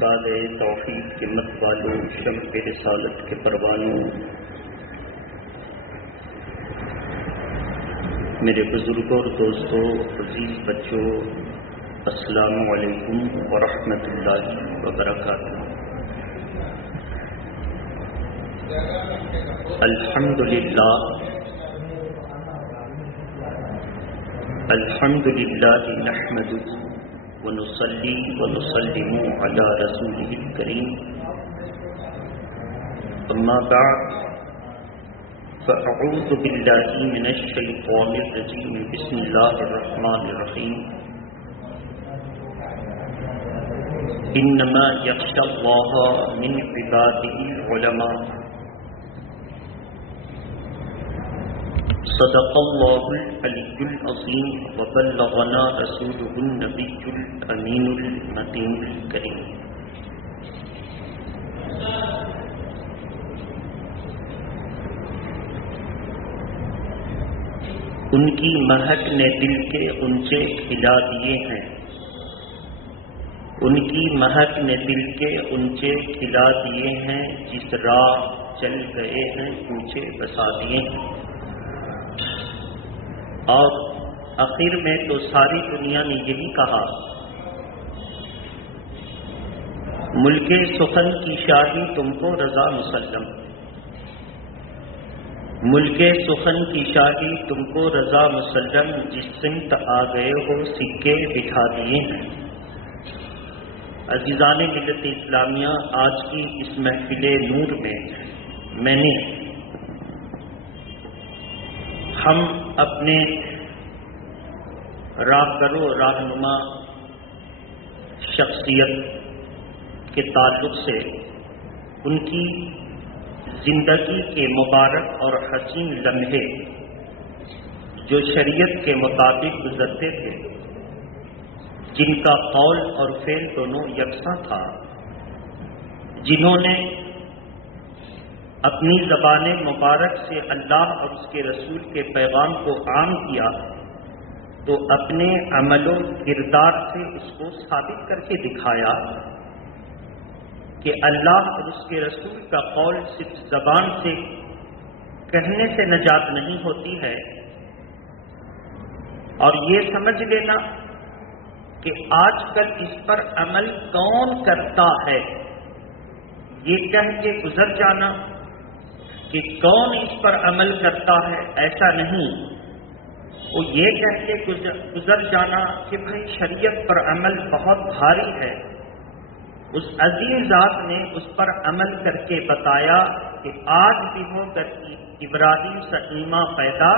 بعد توحید کے مت والوں، شمع رسالت کے پروانوں، میرے بزرگوں اور دوستوں، عزیز بچوں، السلام علیکم ورحمۃ اللہ وبرکاتہ۔ الحمدللہ نحمده ونصلي ونسلم على رسوله الكريم، أما بعد فأعوذ بالله من الشيطان الرجيم، بسم الله الرحمن الرحيم، إنما يخشى الله من عباده العلماء، صدق الله العلي العظيم وبلغنا رسوله النبي الأمين المتين الكريم۔ ان کی مہک نے دل کے اونچے کھلا دیے ہیں، ان کی مہک نے دل کے اونچے کھلا دیے ہیں، جس راہ چل گئے ہیں اونچے بسا دیے ہیں۔ اور آخر میں تو ساری دنیا نے یہی کہا، ملک سخن کی شاہی تم کو رضا مسلم، ملک سخن کی شاہی تم کو رضا مسلم، جس سمت آ گئے ہو سکے بٹھا دیے ہیں۔ عزیزان ملت اسلامیہ، آج کی اس محفل نور میں نے ہم اپنے راہبرو رہنما شخصیت کے تعلق سے ان کی زندگی کے مبارک اور حسین لمحے جو شریعت کے مطابق گزرتے تھے، جن کا قول اور فعل دونوں یکساں تھا، جنہوں نے اپنی زبان مبارک سے اللہ اور اس کے رسول کے پیغام کو عام کیا، تو اپنے عمل و کردار سے اس کو ثابت کر کے دکھایا کہ اللہ اور اس کے رسول کا قول صرف زبان سے کہنے سے نجات نہیں ہوتی ہے، اور یہ سمجھ لینا کہ آج کل اس پر عمل کون کرتا ہے، یہ کہہ کے گزر جانا کہ کون اس پر عمل کرتا ہے، ایسا نہیں، وہ یہ کہہ کے گزر جانا کہ بھائی شریعت پر عمل بہت بھاری ہے۔ اس عظیم ذات نے اس پر عمل کر کے بتایا کہ آگ بھی ہو کر ابراہیم سے ایمان پیدا،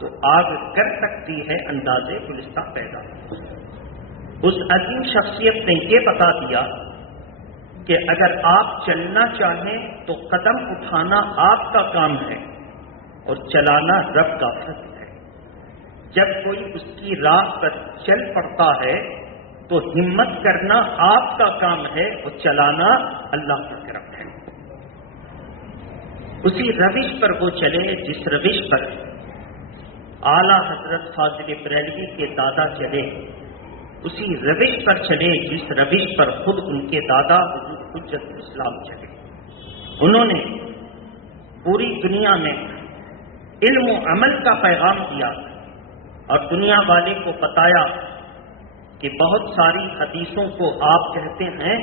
تو آگ کر سکتی ہے انداز گلستہ پیدا۔ اس عظیم شخصیت نے یہ بتا دیا کہ اگر آپ چلنا چاہیں تو قدم اٹھانا آپ کا کام ہے اور چلانا رب کا فضل ہے۔ جب کوئی اس کی راہ پر چل پڑتا ہے تو ہمت کرنا آپ کا کام ہے اور چلانا اللہ کا کرم ہے۔ اسی روش پر وہ چلے جس روش پر اعلیٰ حضرت فاضل بریلوی کے دادا چلے، اسی روش پر چلے جس روش پر خود ان کے دادا حضور حجت اسلام چلے۔ انہوں نے پوری دنیا میں علم و عمل کا پیغام دیا اور دنیا والے کو بتایا کہ بہت ساری حدیثوں کو آپ کہتے ہیں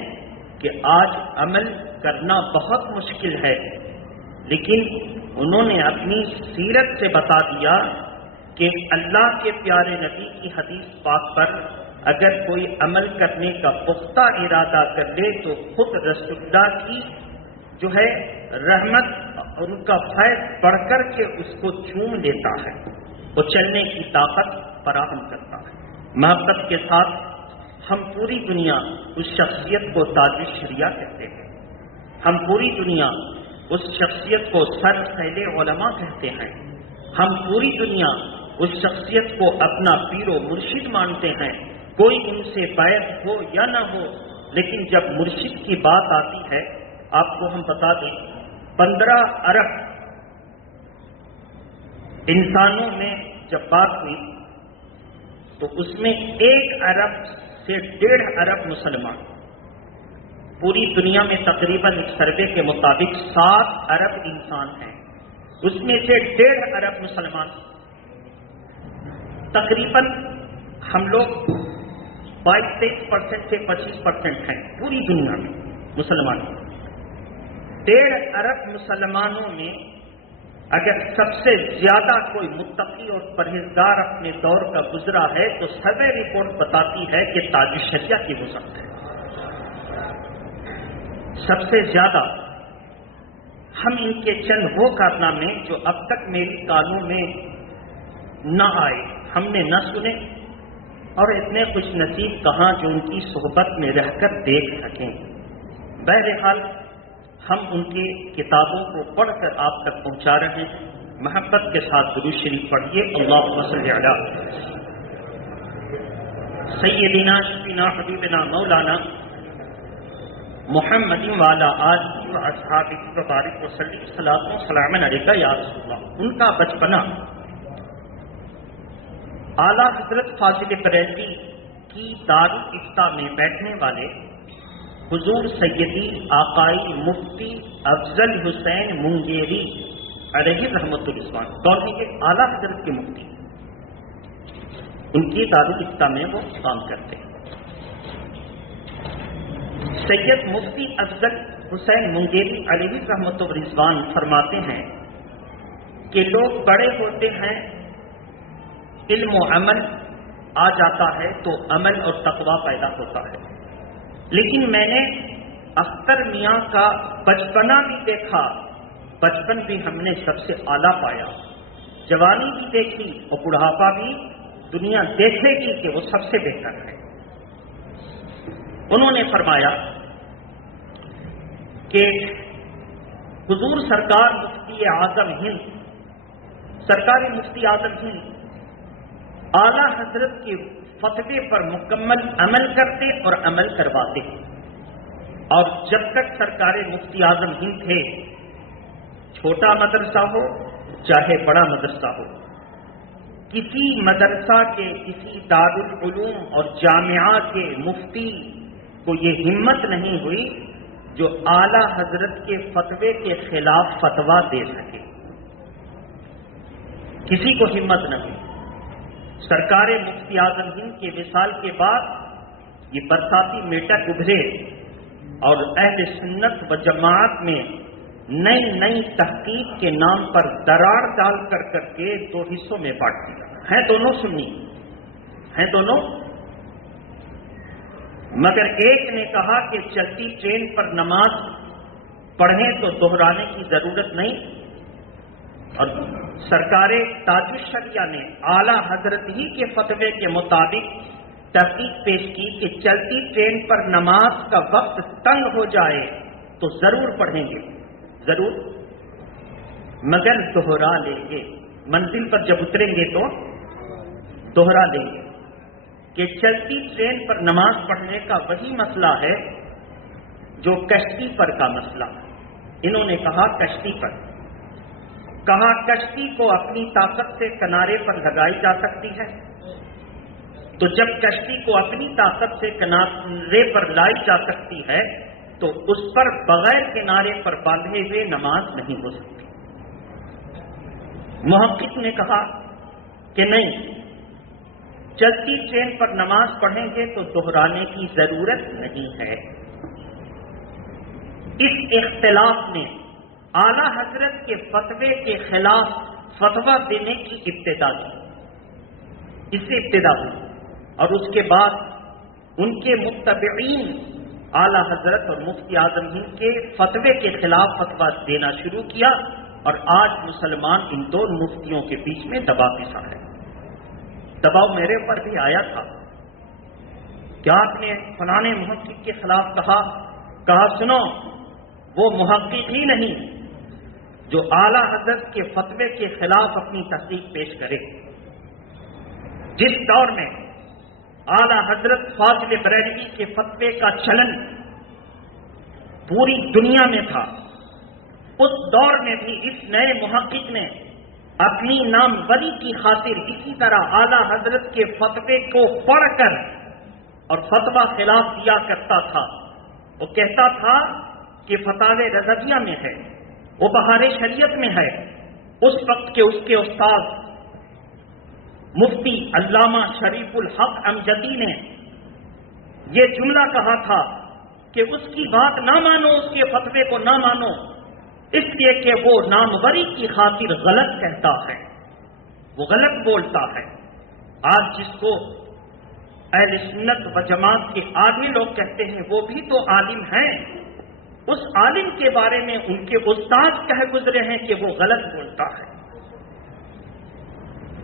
کہ آج عمل کرنا بہت مشکل ہے، لیکن انہوں نے اپنی سیرت سے بتا دیا کہ اللہ کے پیارے نبی کی حدیث پاک پر اگر کوئی عمل کرنے کا پختہ ارادہ کر لے تو خود رسول اللہ کی جو ہے رحمت اور ان کا فیض بڑھ کر کے اس کو چوم لیتا ہے، وہ چلنے کی طاقت فراہم کرتا ہے۔ محبت کے ساتھ ہم پوری دنیا اس شخصیت کو تاج الشریعہ کہتے ہیں، ہم پوری دنیا اس شخصیت کو سر سید علماء کہتے ہیں، ہم پوری دنیا اس شخصیت کو اپنا پیر و مرشد مانتے ہیں، کوئی ان سے بیعت ہو یا نہ ہو، لیکن جب مرشد کی بات آتی ہے، آپ کو ہم بتا دیں 15 ارب انسانوں میں جب بات ہوئی تو اس میں 1 ارب سے 1.5 ارب مسلمان، پوری دنیا میں تقریباً ایک سروے کے مطابق 7 ارب انسان ہیں، اس میں سے 1.5 ارب مسلمان۔ تقریباً ہم لوگ 22% سے 25% ہیں پوری دنیا میں مسلمان۔ 1.5 ارب مسلمانوں میں اگر سب سے زیادہ کوئی متقی اور پرہیزگار اپنے دور کا گزرا ہے تو سروے رپورٹ بتاتی ہے کہ تاج الشریعہ کی ہو سکتا ہے۔ سب سے زیادہ ہم ان کے چند وہ کارنامے جو اب تک میری کانوں میں نہ آئے، ہم نے نہ سنے، اور اتنے خوش نصیب کہاں جو ان کی صحبت میں رہ کر دیکھ سکیں۔ بہرحال ہم ان کی کتابوں کو پڑھ کر آپ تک پہنچا رہے ہیں۔ محبت کے ساتھ درود شریف پڑھیے، اللہم صلی علی سیدنا شفینا حبیبنا مولانا محمد وعلی آلہ واصحابہ وبارک وسلم، صلاۃ و سلام علیک یا رسول اللہ۔ ان کا بچپنا اعلیٰ حضرت فاضل بریلوی کی دارالافتاء میں بیٹھنے والے حضور سیدی آقائی مفتی افضل حسین منگیری علیہ رحمۃ الرضوان، کون ہیں یہ؟ اعلیٰ حضرت کے مفتی، ان کی دارالافتاء میں وہ کام کرتے ہیں۔ سید مفتی افضل حسین منگیری علیہ رحمۃ الرضوان فرماتے ہیں کہ لوگ بڑے ہوتے ہیں، علم و عمل آ جاتا ہے تو عمل اور تقویٰ پیدا ہوتا ہے، لیکن میں نے اختر میاں کا بچپنا بھی دیکھا، بچپن بھی ہم نے سب سے اعلیٰ پایا، جوانی بھی دیکھی اور بڑھاپا بھی دنیا دیکھے گی کہ وہ سب سے بہتر ہے۔ انہوں نے فرمایا کہ حضور سرکار مفتی اعظم ہند، سرکار مفتی اعظم ہند اعلیٰ حضرت کے فتوے پر مکمل عمل کرتے اور عمل کرواتے، اور جب تک سرکار مفتی اعظم ہند تھے، چھوٹا مدرسہ ہو چاہے بڑا مدرسہ ہو، کسی مدرسہ کے، کسی دارالعلوم اور جامعہ کے مفتی کو یہ ہمت نہیں ہوئی جو اعلیٰ حضرت کے فتوے کے خلاف فتویٰ دے سکے، کسی کو ہمت نہ ہوئی۔ سرکار مفتی اعظم ہند کے وصال کے بعد یہ برساتی میٹک ابھرے اور اہل سنت و جماعت میں نئی نئی تحقیق کے نام پر دراڑ ڈال کر کے 2 حصوں میں بانٹ دیا۔ ہیں دونوں سنی، ہیں دونوں، مگر ایک نے کہا کہ چلتی ٹرین پر نماز پڑھیں تو دہرانے کی ضرورت نہیں، اور سرکار تاج الشریعہ نے اعلیٰ حضرت ہی کے فتوے کے مطابق تحقیق پیش کی کہ چلتی ٹرین پر نماز کا وقت تنگ ہو جائے تو ضرور پڑھیں گے، ضرور، مگر دوہرا لیں گے، منزل پر جب اتریں گے تو دوہرا لیں گے، کہ چلتی ٹرین پر نماز پڑھنے کا وہی مسئلہ ہے جو کشتی پر کا مسئلہ۔ انہوں نے کہا کشتی پر، کہا کشتی کو اپنی طاقت سے کنارے پر لگائی جا سکتی ہے، تو جب کشتی کو اپنی طاقت سے کنارے پر لائی جا سکتی ہے تو اس پر بغیر کنارے پر باندھے ہوئے نماز نہیں ہو سکتی۔ محقق نے کہا کہ نہیں، چلتی ٹرین پر نماز پڑھیں گے تو دہرانے کی ضرورت نہیں ہے۔ اس اختلاف نے اعلیٰ حضرت کے فتوے کے خلاف فتویٰ دینے کی ابتدا کی، اس سے ابتدا ہوئی، اور اس کے بعد ان کے متبعین اعلیٰ حضرت اور مفتی اعظم ہند کے فتوے کے خلاف فتویٰ دینا شروع کیا، اور آج مسلمان ان 2 مفتیوں کے بیچ میں دباؤ پسا ہے۔ دباؤ میرے اوپر بھی آیا تھا، کیا آپ نے فلانے محقق کے خلاف کہا سنو، وہ محقق ہی نہیں جو اعلیٰ حضرت کے فتوے کے خلاف اپنی تحقیق پیش کرے۔ جس دور میں اعلیٰ حضرت فاضل بریلوی کے فتوے کا چلن پوری دنیا میں تھا، اس دور میں بھی اس نئے محقق نے اپنی ناموری کی خاطر اسی طرح اعلیٰ حضرت کے فتوے کو پڑھ کر اور فتویٰ خلاف دیا کرتا تھا، وہ کہتا تھا کہ فتاوی رضویہ میں ہے، وہ بہار شریعت میں ہے۔ اس وقت کے اس کے استاد مفتی علامہ شریف الحق امجدی نے یہ جملہ کہا تھا کہ اس کی بات نہ مانو، اس کے فتوے کو نہ مانو، اس لیے کہ وہ ناموری کی خاطر غلط کہتا ہے، وہ غلط بولتا ہے۔ آج جس کو اہل سنت و جماعت کے آدھی لوگ کہتے ہیں وہ بھی تو عالم ہیں، اس عالم کے بارے میں ان کے استاد کہہ گزرے ہیں کہ وہ غلط بولتا ہے۔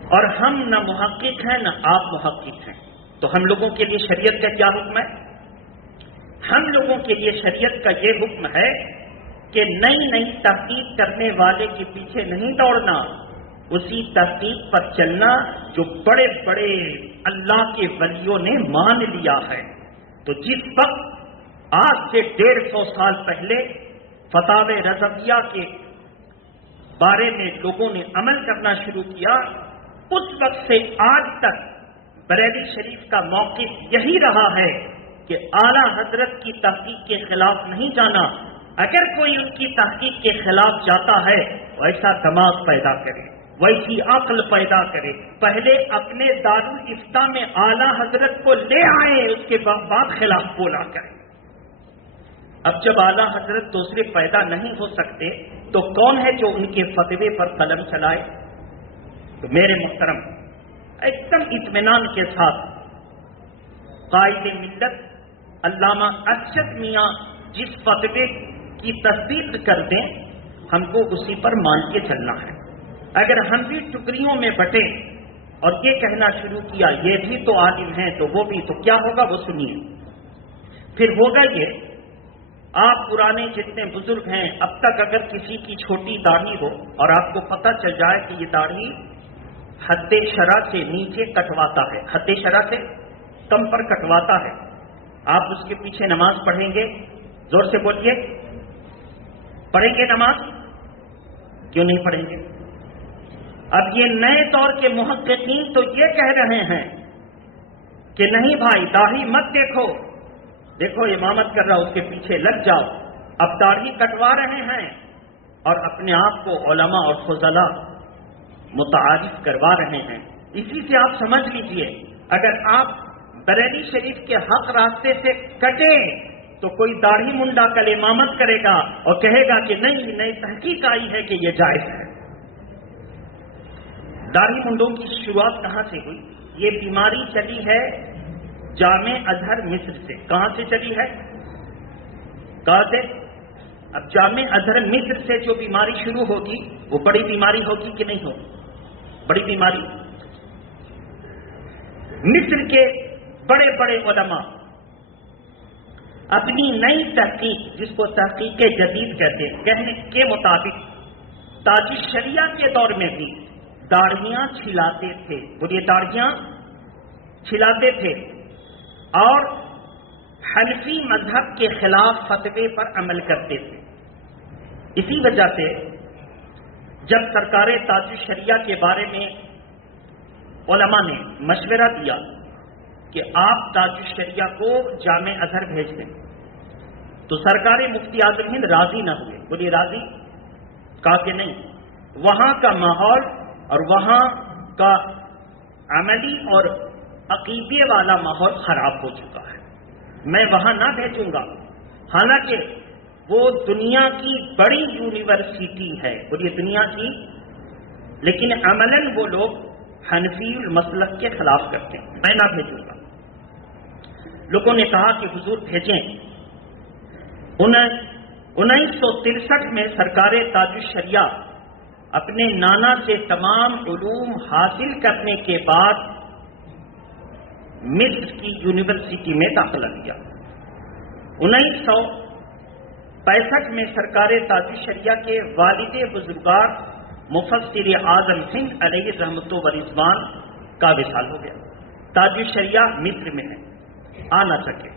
اور ہم نہ محقق ہیں نہ آپ محقق ہیں، تو ہم لوگوں کے لیے شریعت کا کیا حکم ہے؟ ہم لوگوں کے لیے شریعت کا یہ حکم ہے کہ نئی نئی تحقیق کرنے والے کے پیچھے نہیں دوڑنا، اسی تحقیق پر چلنا جو بڑے بڑے اللہ کے ولیوں نے مان لیا ہے۔ تو جس وقت آج سے 150 سال پہلے فتاوی رضویہ کے بارے میں لوگوں نے عمل کرنا شروع کیا، اس وقت سے آج تک بریلوی شریف کا موقف یہی رہا ہے کہ اعلیٰ حضرت کی تحقیق کے خلاف نہیں جانا۔ اگر کوئی ان کی تحقیق کے خلاف جاتا ہے ویسا دماغ پیدا کرے، ویسی عقل پیدا کرے، پہلے اپنے دارالافتاء میں اعلیٰ حضرت کو لے آئے، اس کے بعد خلاف بولا کرے۔ اب جب اعلیٰ حضرت دوسرے پیدا نہیں ہو سکتے تو کون ہے جو ان کے فتوے پر قلم چلائے؟ تو میرے محترم، ایک دم اطمینان کے ساتھ قائد ملت علامہ ارشد میاں جس فتوے کی تصدیق کر دیں ہم کو اسی پر مان کے چلنا ہے۔ اگر ہم بھی ٹکڑیوں میں بٹے اور یہ کہنا شروع کیا یہ بھی تو عالم ہیں تو وہ بھی، تو کیا ہوگا وہ سنیے۔ پھر ہوگا یہ، آپ پرانے جتنے بزرگ ہیں اب تک اگر کسی کی چھوٹی داڑھی ہو اور آپ کو پتہ چل جائے کہ یہ داڑھی حد شرع سے نیچے کٹواتا ہے، حد شرع سے کم پر کٹواتا ہے، آپ اس کے پیچھے نماز پڑھیں گے؟ زور سے بولیے، پڑھیں گے نماز؟ کیوں نہیں پڑھیں گے؟ اب یہ نئے دور کے محققین تو یہ کہہ رہے ہیں کہ نہیں بھائی داڑھی مت دیکھو، دیکھو امامت کر رہا اس کے پیچھے لگ جاؤ۔ اب داڑھی کٹوا رہے ہیں اور اپنے آپ کو علماء اور فضلاء متعارف کروا رہے ہیں۔ اسی سے آپ سمجھ لیجئے، اگر آپ بریلی شریف کے حق راستے سے کٹے تو کوئی داڑھی منڈا کل امامت کرے گا اور کہے گا کہ نہیں نئی تحقیق آئی ہے کہ یہ جائز ہے۔ داڑھی منڈوں کی شروعات کہاں سے ہوئی؟ یہ بیماری چلی ہے جامع ازہر مصر سے۔ کہاں سے چلی ہے؟ کہاں سے؟ اب جامع ازہر مصر سے جو بیماری شروع ہوگی وہ بڑی بیماری ہوگی کہ نہیں ہوگی؟ بڑی بیماری۔ مصر کے بڑے بڑے علماء اپنی نئی تحقیق، جس کو تحقیق جدید کہتے ہیں، کہنے کے مطابق تاج الشریعہ کے دور میں بھی داڑھیاں چھلاتے تھے، بولیے داڑھیاں چھلاتے تھے، اور حنفی مذہب کے خلاف فتوے پر عمل کرتے تھے۔ اسی وجہ سے جب سرکار تاج الشریعہ کے بارے میں علماء نے مشورہ دیا کہ آپ تاج الشریعہ کو جامع ازہر بھیج دیں تو سرکار مفتی اعظم ہند راضی نہ ہوئے، بولیے راضی؟ کہا کہ نہیں، وہاں کا ماحول اور وہاں کا عملی اور عقیدے والا ماحول خراب ہو چکا ہے، میں وہاں نہ بھیجوں گا۔ حالانکہ وہ دنیا کی بڑی یونیورسٹی ہے، بولیے دنیا کی، لیکن عملاً وہ لوگ حنفی المسلک کے خلاف کرتے ہیں، میں نہ بھیجوں گا۔ لوگوں نے کہا کہ حضور بھیجیں۔ 1963 میں سرکار تاج الشریعہ اپنے نانا سے تمام علوم حاصل کرنے کے بعد مصر کی یونیورسٹی میں داخلہ لیا۔ 1965 میں سرکار تاج الشریعہ کے والد بزرگوار مفسر اعظم ہند علیہ رحمت و رضوان کا وصال ہو گیا۔ تاج الشریعہ مصر میں ہے، آ نہ سکے۔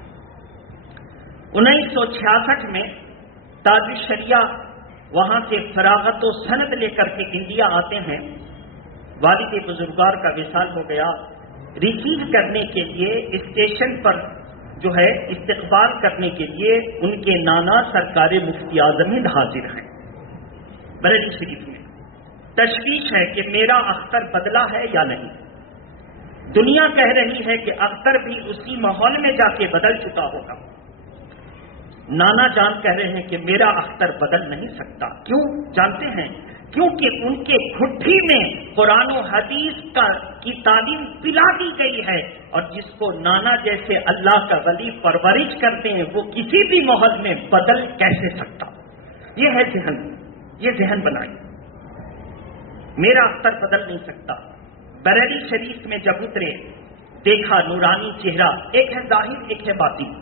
1966 میں تاج الشریعہ وہاں سے فراغت و سند لے کر کے انڈیا آتے ہیں، والد بزرگوار کا وصال ہو گیا۔ ریسیو کرنے کے لیے اسٹیشن پر جو ہے استقبال کرنے کے لیے ان کے نانا سرکار مفتی اعظم ہند حاضر ہیں بریلی شریف میں. تشویش ہے کہ میرا اختر بدلا ہے یا نہیں. دنیا کہہ رہی ہے کہ اختر بھی اسی ماحول میں جا کے بدل چکا ہوگا. نانا جان کہہ رہے ہیں کہ میرا اختر بدل نہیں سکتا. کیوں جانتے ہیں؟ کیونکہ ان کے گھٹی میں قرآن و حدیث کی تعلیم پلا دی گئی ہے، اور جس کو نانا جیسے اللہ کا ولی پرورش کرتے ہیں وہ کسی بھی ماحول میں بدل کیسے سکتا. یہ ہے ذہن، یہ ذہن بنائیں. میرا اختر بدل نہیں سکتا. بریلی شریف میں جب اترے دیکھا نورانی چہرہ، ایک ہے ظاہر ایک ہے باطن.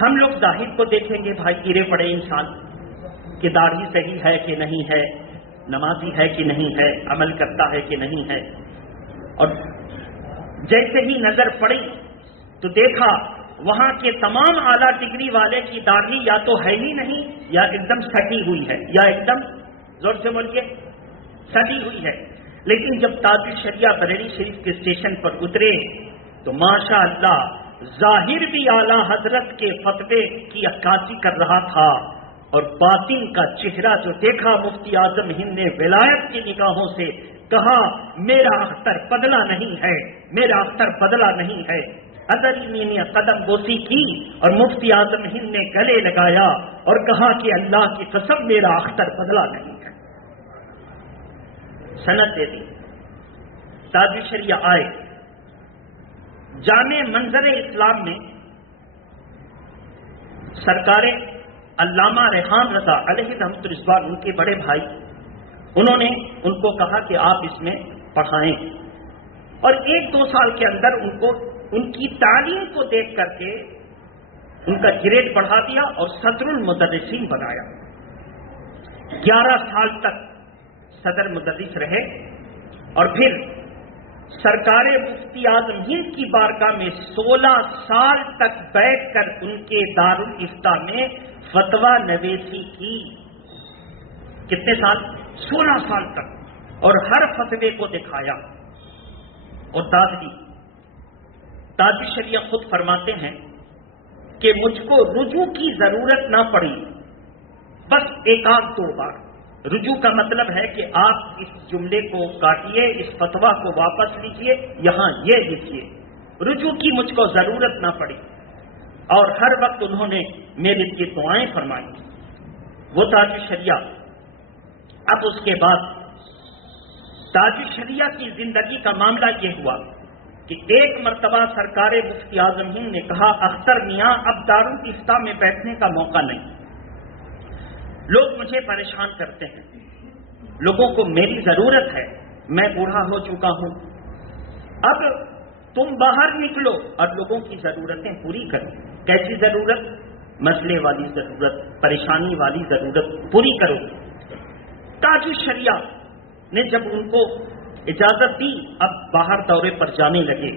ہم لوگ ظاہر کو دیکھیں گے بھائی گرے پڑے انسان کہ داڑھی صحیح ہے کہ نہیں ہے، نمازی ہے کہ نہیں ہے، عمل کرتا ہے کہ نہیں ہے. اور جیسے ہی نظر پڑی تو دیکھا وہاں کے تمام اعلیٰ ڈگری والے کی داڑھی یا تو ہے ہی نہیں یا ایک دم سٹی ہوئی ہے، یا ایک دم زور سے بول کے سٹی ہوئی ہے. لیکن جب تاج الشریعہ بریلی شریف کے اسٹیشن پر اترے تو ماشاء اللہ ظاہر بھی اعلیٰ حضرت کے فتوے کی عکاسی کر رہا تھا، اور باطن کا چہرہ جو دیکھا مفتی اعظم ہند نے ولایت کی نگاہوں سے کہا میرا اختر بدلا نہیں ہے، میرا اختر بدلا نہیں ہے. ادری نے قدم بوسی کی اور مفتی اعظم ہند نے گلے لگایا اور کہا کہ اللہ کی قسم میرا اختر بدلا نہیں ہے. سند دے دی. تاج الشریعہ آئے. جامع منظر اسلام میں سرکار علامہ ریحان رضا علیہ رحمۃ رضوان ان کے بڑے بھائی، انہوں نے ان کو کہا کہ آپ اس میں پڑھائیں، اور 1-2 سال کے اندر ان کو ان کی تعلیم کو دیکھ کر کے ان کا گریڈ بڑھا دیا اور صدر المدرسین بنایا. 11 سال تک صدر مدرس رہے، اور پھر سرکار مفتی اعظم ہند کی بارگاہ میں 16 سال تک بیٹھ کر ان کے دارالافتاء میں فتویٰ نویسی کی. کتنے سال؟ 16 سال تک. اور ہر فتوے کو دکھایا اور داد دی. تاج الشریعہ خود فرماتے ہیں کہ مجھ کو رجوع کی ضرورت نہ پڑی، بس 1-2 بار. رجوع کا مطلب ہے کہ آپ اس جملے کو کاٹیے، اس فتویٰ کو واپس لیجئے، یہاں یہ لکھیے. رجوع کی مجھ کو ضرورت نہ پڑی، اور ہر وقت انہوں نے میرے لیے دعائیں فرمائی. وہ تاج الشریعہ. اب اس کے بعد تاج الشریعہ کی زندگی کا معاملہ یہ ہوا کہ ایک مرتبہ سرکار مفتی اعظم ہند نے کہا اختر میاں اب دارالافتاء میں بیٹھنے کا موقع نہیں، لوگ مجھے پریشان کرتے ہیں، لوگوں کو میری ضرورت ہے، میں بوڑھا ہو چکا ہوں، اب تم باہر نکلو اور لوگوں کی ضرورتیں پوری کرو. کیسی ضرورت؟ مسئلے والی ضرورت، پریشانی والی ضرورت پوری کرو. تاج الشریعہ نے جب ان کو اجازت دی اب باہر دورے پر جانے لگے.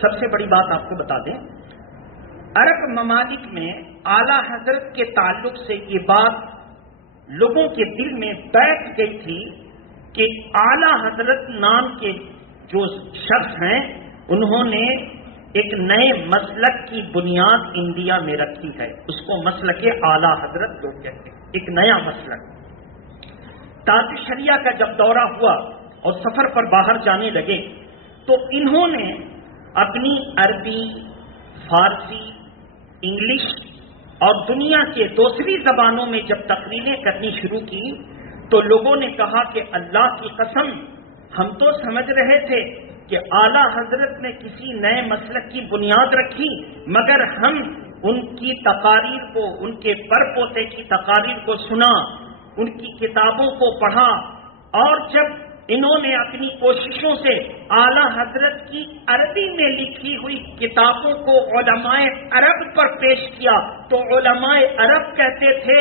سب سے بڑی بات آپ کو بتا دیں، عرب ممالک میں اعلیٰ حضرت کے تعلق سے یہ بات لوگوں کے دل میں بیٹھ گئی تھی کہ اعلیٰ حضرت نام کے جو شخص ہیں انہوں نے ایک نئے مسلک کی بنیاد انڈیا میں رکھی ہے. اس کو مسلک اعلیٰ حضرت لوگ کہتے ہیں، ایک نیا مسلک. تاج الشریعہ کا جب دورہ ہوا اور سفر پر باہر جانے لگے تو انہوں نے اپنی عربی، فارسی، انگلش اور دنیا کے دوسری زبانوں میں جب تقریریں کرنی شروع کی تو لوگوں نے کہا کہ اللہ کی قسم ہم تو سمجھ رہے تھے کہ اعلیٰ حضرت نے کسی نئے مسلک کی بنیاد رکھی، مگر ہم ان کی تقاریر کو، ان کے پرپوتے کی تقاریر کو سنا، ان کی کتابوں کو پڑھا، اور جب انہوں نے اپنی کوششوں سے اعلیٰ حضرت کی عربی میں لکھی ہوئی کتابوں کو علماء عرب پر پیش کیا تو علماء عرب کہتے تھے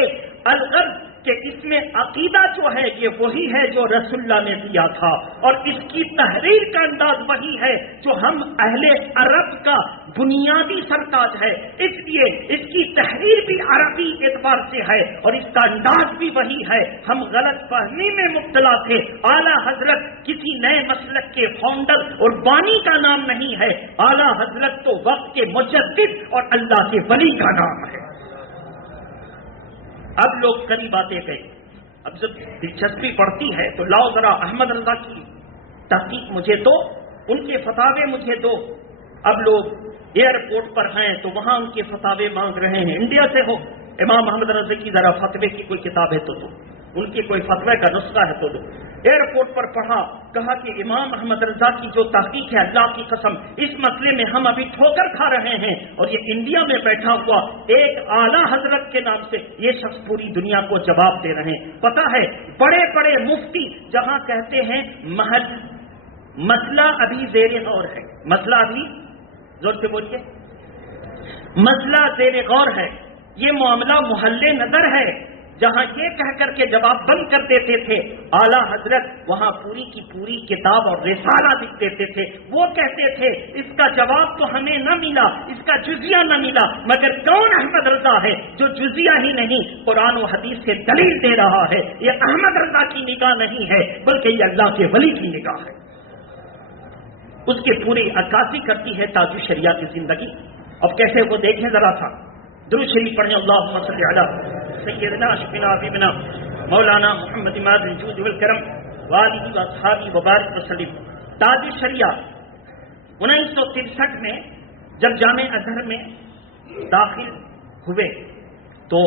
الغرض کہ اس میں عقیدہ جو ہے یہ وہی ہے جو رسول اللہ نے دیا تھا، اور اس کی تحریر کا انداز وہی ہے جو ہم اہل عرب کا بنیادی سرتاج ہے، اس لیے اس کی تحریر تحریر بھی عربی اعتبار سے ہے اور اس کا انداز بھی وہی ہے. ہم غلط فہمی میں مبتلا تھے. اعلیٰ حضرت کسی نئے مسلک کے فاؤنڈر اور بانی کا نام نہیں ہے. اعلیٰ حضرت تو وقت کے مجدد اور اللہ کے ولی کا نام ہے. اب لوگ قریب آتے گئے. اب جب دلچسپی پڑتی ہے تو لاؤ ذرا احمد رضا کی تحقیق مجھے دو, ان کے فتاوے مجھے دو. اب لوگ ایئرپورٹ پر ہیں تو وہاں ان کے فتاوے مانگ رہے ہیں. انڈیا سے ہو, امام محمد رضا کی ذرا فتوے کی کوئی کتاب ہے تو دو, ان کی کوئی فتوے کا نسخہ ہے تو دو. ایئرپورٹ پر پڑھا, کہا کہ امام احمد رضا کی جو تحقیق ہے, اللہ کی قسم اس مسئلے میں ہم ابھی ٹھوکر کھا رہے ہیں. اور یہ انڈیا میں بیٹھا ہوا ایک اعلیٰ حضرت کے نام سے یہ شخص پوری دنیا کو جواب دے رہے ہیں. پتہ ہے بڑے بڑے مفتی جہاں کہتے ہیں مسئلہ ابھی زیر غور ہے, مسئلہ ابھی زور سے بولیے, مسئلہ زیر غور ہے, یہ معاملہ محل نظر ہے. جہاں یہ کہہ کر کے جواب بند کر دیتے تھے, اعلیٰ حضرت وہاں پوری کی پوری کتاب اور رسالہ لکھ دیتے تھے. وہ کہتے تھے اس کا جواب تو ہمیں نہ ملا, اس کا جزیہ نہ ملا, مگر کون احمد رضا ہے جو جزیہ ہی نہیں قرآن و حدیث سے دلیل دے رہا ہے. یہ احمد رضا کی نگاہ نہیں ہے بلکہ یہ اللہ کے ولی کی نگاہ ہے. اس کے پوری عکاسی کرتی ہے تاج الشریعہ کی زندگی. اب کیسے وہ دیکھیں ذرا سا, درود شریف پڑھیں. اللہم صلی علی سیدنا شفینا حبیبنا مولانا محمد امام الجود والکرم والہ واصحابہ وبارک وسلم. تاج الشریعہ 1963 میں جب جامع ازہر میں داخل ہوئے تو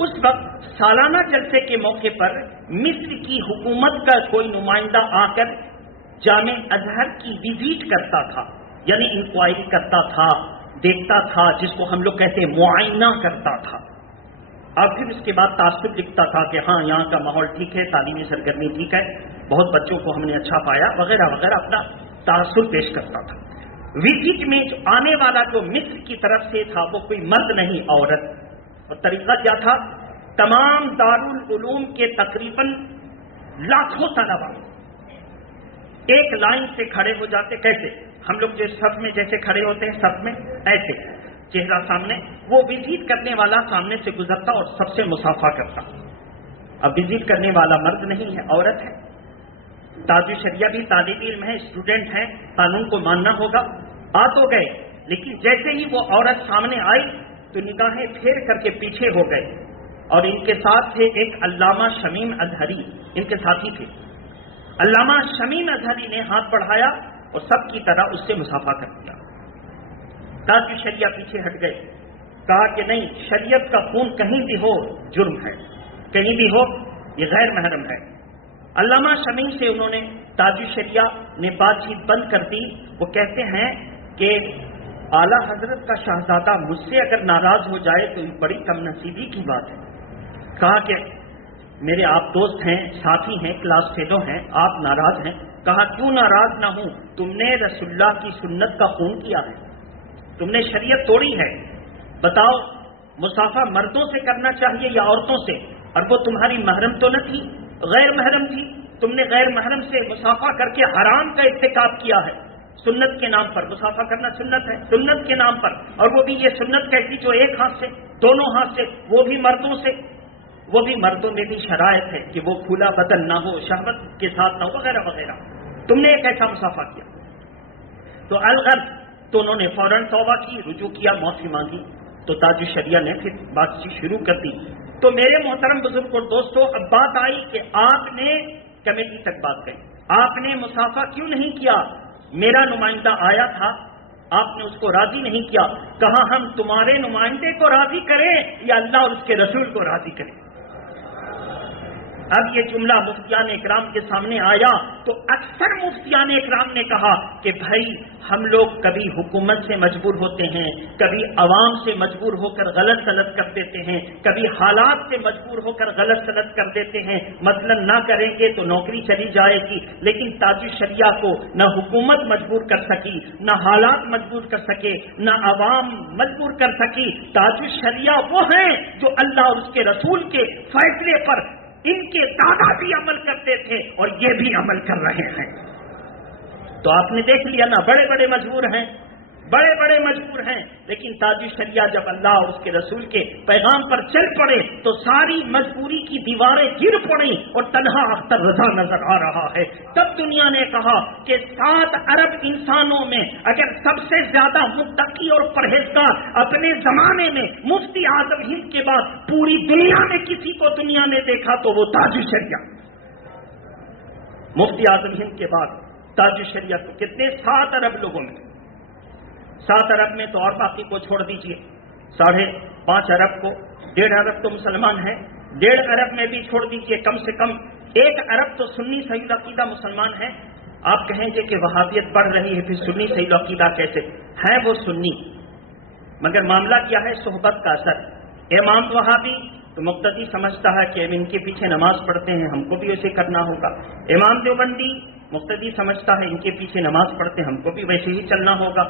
اس وقت سالانہ جلسے کے موقع پر مصر کی حکومت کا کوئی نمائندہ آ کر جامع ازہر کی وزٹ کرتا تھا, یعنی انکوائری کرتا تھا, دیکھتا تھا, جس کو ہم لوگ کہتے ہیں معائنہ کرتا تھا. اور پھر اس کے بعد تعصب لکھتا تھا کہ ہاں یہاں کا ماحول ٹھیک ہے, تعلیمی سرگرمی ٹھیک ہے, بہت بچوں کو ہم نے اچھا پایا وغیرہ وغیرہ, اپنا تعصب پیش کرتا تھا. وزٹ میں جو آنے والا جو مصر کی طرف سے تھا وہ کوئی مرد نہیں, عورت. اور طریقہ کیا تھا, تمام دارالعلوم کے تقریباً لاکھوں طلباء ایک لائن سے کھڑے ہو جاتے. کیسے ہم لوگ جو صف میں جیسے کھڑے ہوتے ہیں صف میں, ایسے چہرہ سامنے. وہ وزٹ کرنے والا سامنے سے گزرتا اور سب سے مصافحہ کرتا. اب وزٹ کرنے والا مرد نہیں ہے, عورت ہے. تاج الشریعہ بھی طالب علم ہے, اسٹوڈنٹ ہیں, قانون کو ماننا ہوگا. آ تو گئے, لیکن جیسے ہی وہ عورت سامنے آئی تو نگاہیں پھیر کر کے پیچھے ہو گئے. اور ان کے ساتھ تھے ایک علامہ شمیم اظہری, ان کے ساتھی تھے. علامہ شمیم اظہری نے ہاتھ بڑھایا اور سب کی طرح اس سے مصافحہ کر دیا. تاج الشریعہ پیچھے ہٹ گئے, کہا کہ نہیں, شریعت کا خون کہیں بھی ہو جرم ہے, کہیں بھی ہو یہ غیر محرم ہے. علامہ شمیم سے انہوں نے, تاج الشریعہ نے بات چیت بند کر دی. وہ کہتے ہیں کہ اعلیٰ حضرت کا شہزادہ مجھ سے اگر ناراض ہو جائے تو یہ بڑی کم نصیبی کی بات ہے. کہا کہ میرے آپ دوست ہیں, ساتھی ہیں, کلاس فیلو ہیں, آپ ناراض ہیں. کہا کیوں ناراض نہ ہوں, تم نے رسول اللہ کی سنت کا خون کیا ہے, تم نے شریعت توڑی ہے. بتاؤ مصافحہ مردوں سے کرنا چاہیے یا عورتوں سے؟ اور وہ تمہاری محرم تو نہ تھی, غیر محرم تھی. تم نے غیر محرم سے مصافحہ کر کے حرام کا ارتکاب کیا ہے. سنت کے نام پر مصافحہ کرنا سنت ہے, سنت کے نام پر. اور وہ بھی یہ سنت کیسی جو ایک ہاتھ سے, دونوں ہاتھ سے, وہ بھی مردوں سے. وہ بھی مردوں میں بھی شرائط ہے کہ وہ کھلا بدن نہ ہو, شہوت کے ساتھ نہ ہو, وغیرہ وغیرہ. تم نے ایک ایسا مصافحہ کیا تو الغرض. تو انہوں نے فوراً توبہ کی, رجوع کیا, معافی مانگی. تو تاج الشریعہ نے پھر بات چیت شروع کر دی. تو میرے محترم بزرگ اور دوستوں, اب بات آئی کہ آپ نے کمیٹی تک بات کہی, آپ نے مصافحہ کیوں نہیں کیا؟ میرا نمائندہ آیا تھا, آپ نے اس کو راضی نہیں کیا. کہا ہم تمہارے نمائندے کو راضی کریں یا اللہ اور اس کے رسول کو راضی کریں. اب یہ جملہ مفتیان اکرام کے سامنے آیا تو اکثر مفتیان اکرام نے کہا کہ بھائی ہم لوگ کبھی حکومت سے مجبور ہوتے ہیں, کبھی عوام سے مجبور ہو کر غلط سلط کر دیتے ہیں, کبھی حالات سے مجبور ہو کر غلط سلط کر دیتے ہیں. مثلا نہ کریں گے تو نوکری چلی جائے گی. لیکن تاج الشریعہ کو نہ حکومت مجبور کر سکی, نہ حالات مجبور کر سکے, نہ عوام مجبور کر سکی. تاج الشریعہ وہ ہیں جو اللہ اور اس کے رسول کے فیصلے پر ان کے دادا بھی عمل کرتے تھے اور یہ بھی عمل کر رہے ہیں. تو آپ نے دیکھ لیا نا, بڑے بڑے مجبور ہیں, بڑے بڑے مجبور ہیں، لیکن تاج شریعہ جب اللہ اور اس کے رسول کے پیغام پر چل پڑے تو ساری مجبوری کی دیواریں گر پڑیں اور تنہا اختر رضا نظر آ رہا ہے۔ تب دنیا نے کہا کہ 7 ارب انسانوں میں اگر سب سے زیادہ متقی اور پرہیزگار اپنے زمانے میں مفتی اعظم ہند کے بعد پوری دنیا میں کسی کو دنیا نے دیکھا تو وہ تاج شریعہ، مفتی اعظم ہند کے بعد تاج شریعہ کو کتنے 7 ارب لوگوں میں، 7 ارب میں تو اور باقی کو چھوڑ دیجئے، 5.5 ارب کو، 1.5 ارب تو مسلمان ہیں، 1.5 ارب میں بھی چھوڑ دیجئے، کم سے کم 1 ارب تو سنی صحیح عقیدہ مسلمان ہیں۔ آپ کہیں گے کہ وہابیت بڑھ رہی ہے، پھر سنی صحیح عقیدہ کیسے ہے؟ وہ سنی، مگر معاملہ کیا ہے؟ صحبت کا اثر۔ امام وہابی تو مقتدی سمجھتا ہے کہ ہم ان کے پیچھے نماز پڑھتے ہیں، ہم کو بھی ویسے کرنا ہوگا۔ امام دیوبندی مقتدی سمجھتا ہے ان کے پیچھے نماز پڑھتے ہیں، ہم کو بھی ویسے ہی چلنا ہوگا۔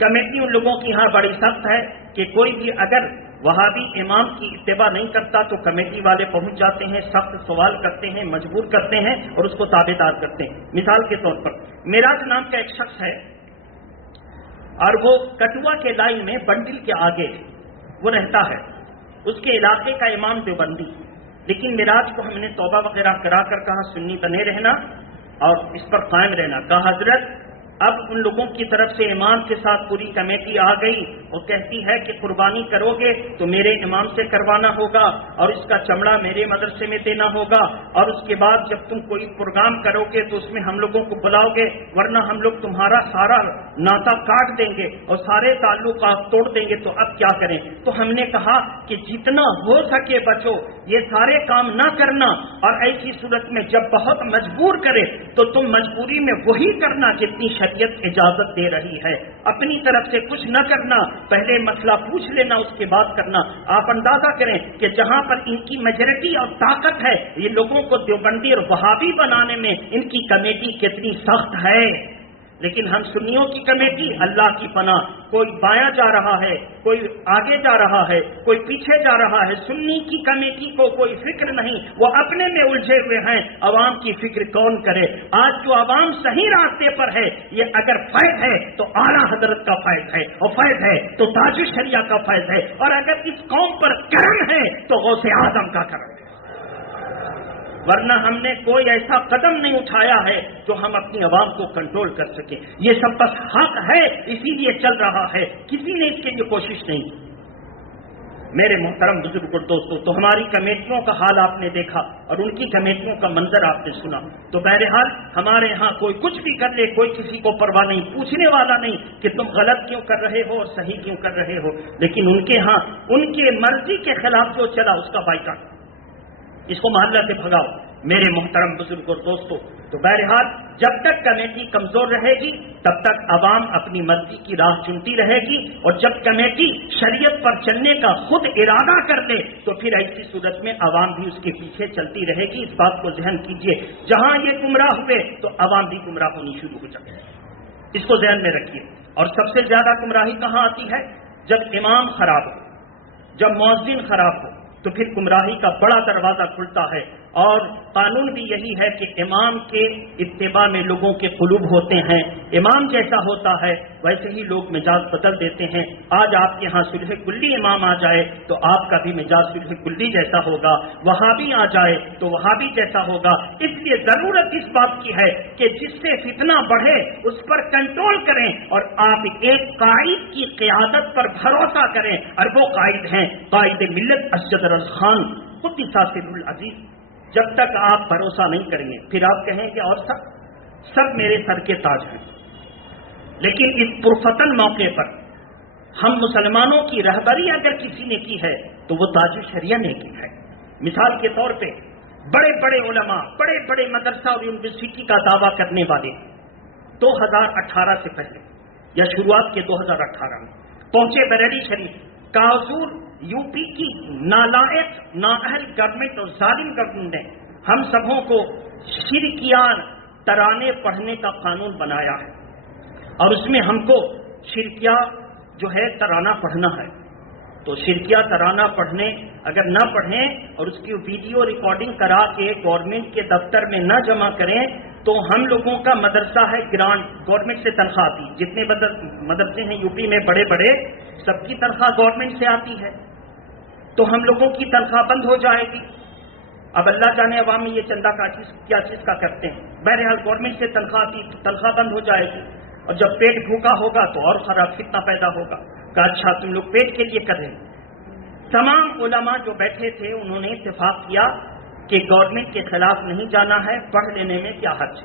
کمیٹی ان لوگوں کی یہاں بڑی سخت ہے کہ کوئی بھی اگر وہابی امام کی اتباع نہیں کرتا تو کمیٹی والے پہنچ جاتے ہیں، سخت سوال کرتے ہیں، مجبور کرتے ہیں اور اس کو تابع دار کرتے ہیں۔ مثال کے طور پر معراج نام کا ایک شخص ہے اور وہ کٹوا کے لائن میں بنڈل کے آگے وہ رہتا ہے، اس کے علاقے کا امام دیوبندی، لیکن معراج کو ہم نے توبہ وغیرہ کرا کر کہا سنی بنے رہنا اور اس پر قائم رہنا۔ کہا حضرت اب ان لوگوں کی طرف سے امام کے ساتھ پوری کمیٹی آ گئی، وہ کہتی ہے کہ قربانی کرو گے تو میرے امام سے کروانا ہوگا اور اس کا چمڑا میرے مدرسے میں دینا ہوگا، اور اس کے بعد جب تم کوئی پروگرام کرو گے تو اس میں ہم لوگوں کو بلاؤ گے، ورنہ ہم لوگ تمہارا سارا ناتا کاٹ دیں گے اور سارے تعلقات توڑ دیں گے، تو اب کیا کریں؟ تو ہم نے کہا کہ جتنا ہو سکے بچو، یہ سارے کام نہ کرنا، اور ایسی صورت میں جب بہت مجبور کرے تو تم مجبوری میں وہی کرنا جتنی شریعت اجازت دے رہی ہے، اپنی طرف سے کچھ نہ کرنا، پہلے مسئلہ پوچھ لینا اس کے بعد کرنا۔ آپ اندازہ کریں کہ جہاں پر ان کی میجورٹی اور طاقت ہے، یہ لوگوں کو دیوبندی اور وہابی بنانے میں ان کی کمیٹی کتنی سخت ہے، لیکن ہم سنیوں کی کمیٹی اللہ کی پناہ، کوئی بایاں جا رہا ہے، کوئی آگے جا رہا ہے، کوئی پیچھے جا رہا ہے، سنی کی کمیٹی کو کوئی فکر نہیں، وہ اپنے میں الجھے ہوئے ہیں، عوام کی فکر کون کرے؟ آج جو عوام صحیح راستے پر ہے، یہ اگر فیض ہے تو اعلیٰ حضرت کا فیض ہے، اور فیض ہے تو تاج شریعہ کا فیض ہے، اور اگر اس قوم پر کرم ہے تو غوث اعظم کا کرم ہے، ورنہ ہم نے کوئی ایسا قدم نہیں اٹھایا ہے جو ہم اپنی عوام کو کنٹرول کر سکیں۔ یہ سب بس حق ہے اسی لیے چل رہا ہے، کسی نے اس کے لیے کوشش نہیں کی۔ میرے محترم بزرگ اور دوستو، تو ہماری کمیٹیوں کا حال آپ نے دیکھا اور ان کی کمیٹیوں کا منظر آپ نے سنا، تو بہرحال ہمارے ہاں کوئی کچھ بھی کر لے، کوئی کسی کو پرواہ نہیں، پوچھنے والا نہیں کہ تم غلط کیوں کر رہے ہو اور صحیح کیوں کر رہے ہو، لیکن ان کے ہاں ان کے مرضی کے خلاف جو چلا اس کا بائیکاٹ، اس کو محلہ سے بھگاؤ۔ میرے محترم بزرگ اور دوستو، تو بہرحال جب تک کمیٹی کمزور رہے گی تب تک عوام اپنی مرضی کی راہ چنتی رہے گی، اور جب کمیٹی شریعت پر چلنے کا خود ارادہ کر لے تو پھر ایسی صورت میں عوام بھی اس کے پیچھے چلتی رہے گی۔ اس بات کو ذہن کیجئے، جہاں یہ گمراہ ہوئے تو عوام بھی گمراہ ہونی شروع ہو جائے، اس کو ذہن میں رکھیے۔ اور سب سے زیادہ گمراہی کہاں آتی ہے؟ جب امام خراب ہو، جب مؤذن خراب ہو، تو پھر گمراہی کا بڑا دروازہ کھلتا ہے۔ اور قانون بھی یہی ہے کہ امام کے اتباع میں لوگوں کے قلوب ہوتے ہیں، امام جیسا ہوتا ہے ویسے ہی لوگ مزاج بدل دیتے ہیں۔ آج آپ کے ہاں سلح کلی امام آ جائے تو آپ کا بھی مزاج سلح کلی جیسا ہوگا، وہابی آ جائے تو وہابی جیسا ہوگا۔ اس لیے ضرورت اس بات کی ہے کہ جس سے فتنہ بڑھے اس پر کنٹرول کریں، اور آپ ایک قائد کی قیادت پر بھروسہ کریں، اور وہ قائد ہیں قائد ملت اسجد رضا خان قدس سر العزیز۔ جب تک آپ بھروسہ نہیں کریں گے پھر آپ کہیں گے اور سب میرے سر کے تاج ہیں، لیکن اس پرفتن موقع پر ہم مسلمانوں کی رہبری اگر کسی نے کی ہے تو وہ تاج شریعہ نے کی ہے۔ مثال کے طور پہ بڑے بڑے علماء، بڑے بڑے مدرسہ اور یونیورسٹی کا دعویٰ کرنے والے 2018 سے پہلے یا شروعات کے 2018 میں پہنچے بریلی شریف کا حضور یو پی کی نالائق نااہل گورنمنٹ اور ظالم گورنمنٹ نے ہم سبوں کو شرکیان ترانے پڑھنے کا قانون بنایا ہے، اور اس میں ہم کو شرکیہ جو ہے ترانہ پڑھنا ہے۔ تو شرکیہ ترانہ پڑھنے اگر نہ پڑھیں اور اس کی ویڈیو ریکارڈنگ کرا کے گورنمنٹ کے دفتر میں نہ جمع کریں تو ہم لوگوں کا مدرسہ ہے گرانٹ، گورنمنٹ سے تنخواہ آتی، جتنے مدرسے ہیں یو پی میں بڑے بڑے، سب کی تنخواہ گورنمنٹ سے آتی ہے، تو ہم لوگوں کی تنخواہ بند ہو جائے گی۔ اب اللہ جانے عوام میں یہ چندہ کیا چیز کا کرتے ہیں، بہرحال گورنمنٹ سے تنخواہ آتی تو تنخواہ بند ہو جائے گی، اور جب پیٹ بھوکا ہوگا تو اور خراب فتنہ پیدا ہوگا کہ اچھا تم لوگ پیٹ کے لیے کر رہے ہیں۔ تمام علماء جو بیٹھے تھے انہوں نے اتفاق کیا کہ گورنمنٹ کے خلاف نہیں جانا ہے، پڑھ لینے میں کیا حرج ہے۔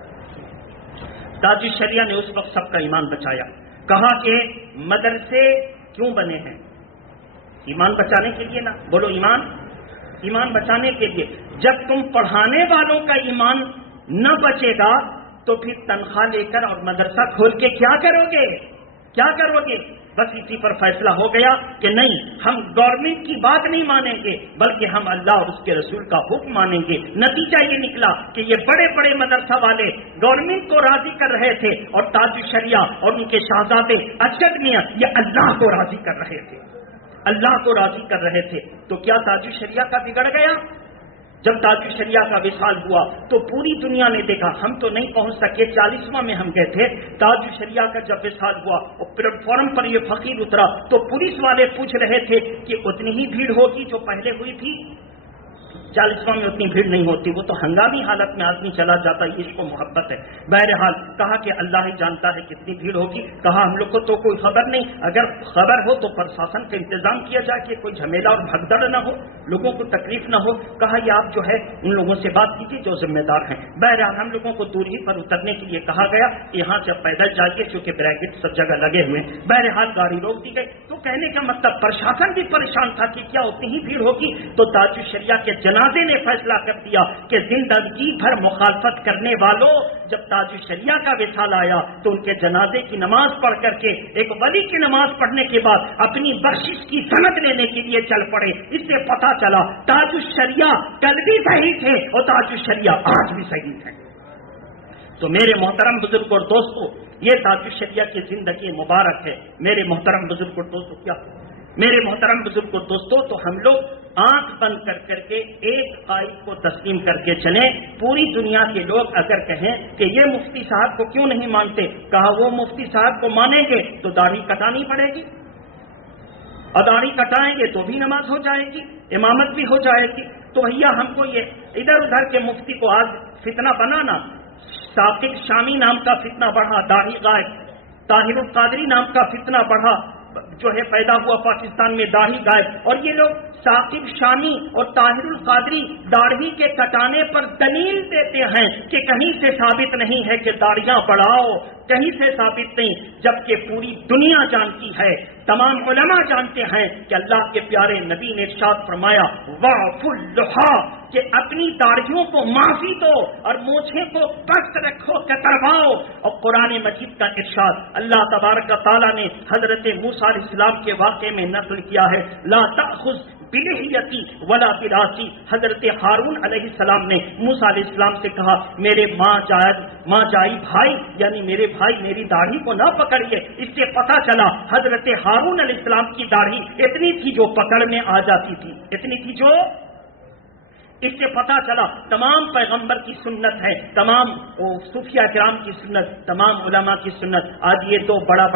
تاج الشریعہ نے اس وقت سب کا ایمان بچایا، کہا کہ مدرسے کیوں بنے ہیں؟ ایمان بچانے کے لیے نا، بولو ایمان بچانے کے لیے۔ جب تم پڑھانے والوں کا ایمان نہ بچے گا تو پھر تنخواہ لے کر اور مدرسہ کھول کے کیا کرو گے؟ بس اسی پر فیصلہ ہو گیا کہ نہیں، ہم گورنمنٹ کی بات نہیں مانیں گے بلکہ ہم اللہ اور اس کے رسول کا حکم مانیں گے۔ نتیجہ یہ نکلا کہ یہ بڑے بڑے مدرسہ والے گورنمنٹ کو راضی کر رہے تھے، اور تاج الشریعہ اور ان کے شہزادے ارشد میاں یہ اللہ کو راضی کر رہے تھے۔ تو کیا تاج الشریعہ کا بگڑ گیا؟ جب تاج الشریعہ کا وصال ہوا تو پوری دنیا نے دیکھا، ہم تو نہیں پہنچ سکے، 40واں میں ہم گئے تھے۔ تاج الشریعہ کا جب وصال ہوا اور پلیٹ فارم پر یہ فقیر اترا تو پولیس والے پوچھ رہے تھے کہ اتنی ہی بھیڑ ہوگی جو پہلے ہوئی تھی؟ 40واں میں اتنی بھیڑ نہیں ہوتی، وہ تو ہنگامی حالت میں آدمی چلا جاتا، یہ عشق و محبت ہے۔ بہرحال کہا کہ اللہ ہی جانتا ہے کتنی بھیڑ ہوگی۔ کہا ہم لوگ کو تو کوئی خبر نہیں، اگر خبر ہو تو پرشاسن کا انتظام کیا جائے کہ کوئی جھمیلا اور بھگدڑ نہ ہو، لوگوں کو تکلیف نہ ہو۔ کہا یہ آپ جو ہے ان لوگوں سے بات کیجیے جو ذمہ دار ہیں۔ بہرحال ہم لوگوں کو دور ہی پر اترنے کے لیے کہا گیا، یہاں سے پیدل جائیے چونکہ بریکٹ سب جگہ لگے ہوئے۔ بہرحال گاڑی روک دی گئی۔ تو کہنے کا مطلب پرشاسن بھی پریشان تھا کہ کیا اتنی ہی بھیڑ ہوگی؟ تو تاج الشریعہ کے جنازے نے فیصلہ کر دیا کہ زندگی بھر مخالفت کرنے والوں، جب تاج الشریعہ کا وصال آیا تو ان کے جنازے کی نماز پڑھ کر کے ایک ولی کی نماز پڑھنے کے بعد اپنی بخشش کی سند لینے کے لیے چل پڑے۔ اس سے پتہ چلا تاج الشریعہ کل بھی صحیح تھے اور تاج الشریعہ آج بھی صحیح ہیں۔ تو میرے محترم بزرگ اور دوستو، یہ تاج الشریعہ کی زندگی مبارک ہے۔ میرے محترم بزرگ اور دوستو، میرے محترم بزرگ اور دوستو، تو ہم لوگ آنکھ بند کر کے ایک قائد کو تسلیم کر کے چلیں۔ پوری دنیا کے لوگ اگر کہیں کہ یہ مفتی صاحب کو کیوں نہیں مانتے، کہا وہ مفتی صاحب کو مانیں گے تو داڑھی کٹانی پڑے گی، اور داڑھی کٹائیں گے تو بھی نماز ہو جائے گی، امامت بھی ہو جائے گی۔ تو بھیا ہم کو یہ ادھر ادھر کے مفتی کو آج فتنہ بنانا، ثاقب شامی نام کا فتنہ بڑھا، داڑھی غائب، طاہر القادری نام کا فتنہ بڑھا، جو ہے پیدا ہوا پاکستان میں، داڑھی غائب، اور یہ لوگ ثاقب شامی اور طاہر القادری داڑھی کے کٹانے پر دلیل دیتے ہیں کہ کہیں سے ثابت نہیں ہے کہ داڑیاں بڑھاؤ، کہیں سے ثابت نہیں، جبکہ پوری دنیا جانتی ہے، تمام علماء جانتے ہیں کہ اللہ کے پیارے نبی نے ارشاد فرمایا وَاعْفُوا اللِّحَىٰ، کہ اپنی داڑھیوں کو معافی دو اور مونچھیں کو پست رکھو، کترواؤ۔ اور قرآن مجید کا ارشاد اللہ تبارک و تعالیٰ نے حضرت موسیٰ علیہ السلام کے واقعے میں نقل کیا ہے، لا تأخذ بلحیتی ولا براسی۔ حضرت ہارون علیہ السلام نے موسیٰ علیہ السلام سے کہا میرے ماں جائی بھائی، یعنی میرے بھائی میری داڑھی کو نہ پکڑیے۔ اس سے پتہ چلا حضرت ہارون علیہ السلام کی داڑھی اتنی تھی جو پکڑ میں آ جاتی تھی، اتنی تھی جو، اس سے پتہ چلا تمام پیغمبر کی سنت ہے، تمام صوفیہ کرام کی سنت، تمام علماء کی سنت۔ آج یہ دو بڑا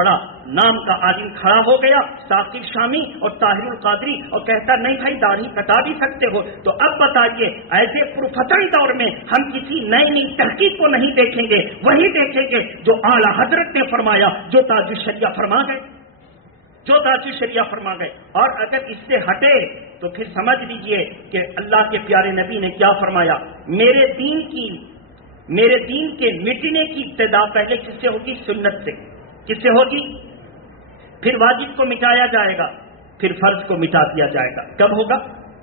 نام کا عالم کھڑا ہو گیا، ثاقب شامی اور طاہر القادری، اور کہتا نہیں بھائی داڑھی کٹا بھی سکتے ہو۔ تو اب بتائیے ایسے پرفتن دور میں ہم کسی نئی تحقیق کو نہیں دیکھیں گے، وہی دیکھیں گے جو اعلیٰ حضرت نے فرمایا، جو تاج الشریعہ فرما گئے، اور اگر اس سے ہٹے تو پھر سمجھ لیجئے کہ اللہ کے پیارے نبی نے کیا فرمایا، میرے دین کے مٹنے کی ابتدا پہلے کس سے ہوگی؟ سنت سے۔ کس سے ہوگی؟ پھر واجب کو مٹایا جائے گا، پھر فرض کو مٹا دیا جائے گا۔ کب ہوگا؟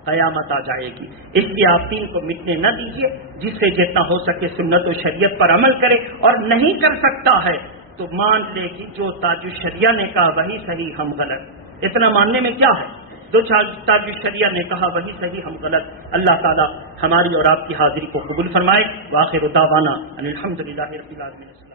قیامت آ جائے گی۔ اس لیے آپ دین کو مٹنے نہ دیجیے، جس سے جتنا ہو سکے سنت و شریعت پر عمل کرے، اور نہیں کر سکتا ہے تو مان لے کہ جو تاج الشریعہ نے کہا وہی صحیح ہم غلط۔ اتنا ماننے میں کیا ہے؟ جو تاج الشریعہ نے کہا وہی صحیح ہم غلط۔ اللہ تعالی ہماری اور آپ کی حاضری کو قبول فرمائے۔ وآخر دعوانا ان الحمد للہ رب العالمین۔